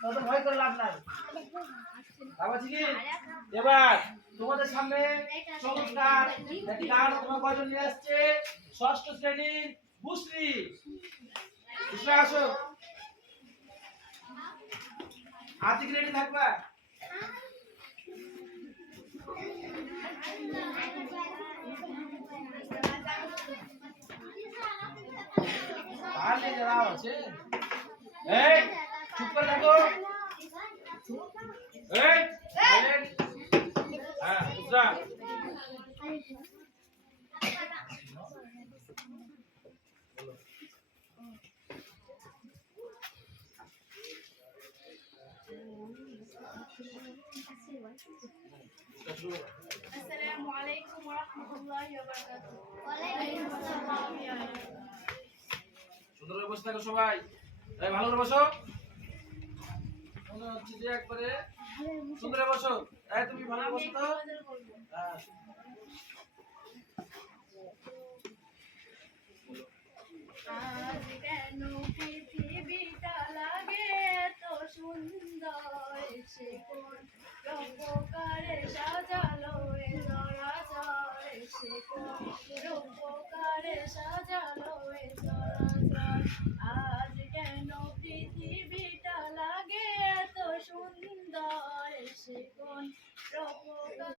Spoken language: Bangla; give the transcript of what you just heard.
তত ভয় করে লাভ নাই। আবার কি এবার তোমাদের সামনে চমৎকার একটি গান তোমার কয়জন নিয়ে আসছে? ষষ্ঠ শ্রেণীর বুশ্রী। বুশ্রী আসো, আতিক রেডি থাকবা। তাহলে যারা আছে এই চুপ করে থাকো। এই সাইলেন্ট। হ্যাঁ বুঝলা? আসসালামু আলাইকুম ওয়া রাহমাতুল্লাহি ওয়া বারাকাতুহু। ওয়া আলাইকুম আসসালাম। সুন্দর করে বসে থাকো সবাই। এই ভালো করে বসো। মনে হচ্ছে যে একবারে সুন্দর করে বসো। এই তুমি ভালো করে বসো তো। হ্যাঁ। আজ কেন পৃথিবীটা লাগে এত সুন্দর, সে কোন রূপকারে সাজালো এ চরাচর, সে কোন রূপকারে সাজালো এ চরাচর। আজ কেন পৃথিবীটা লাগে এত সুন্দর, সে কোন রূপকার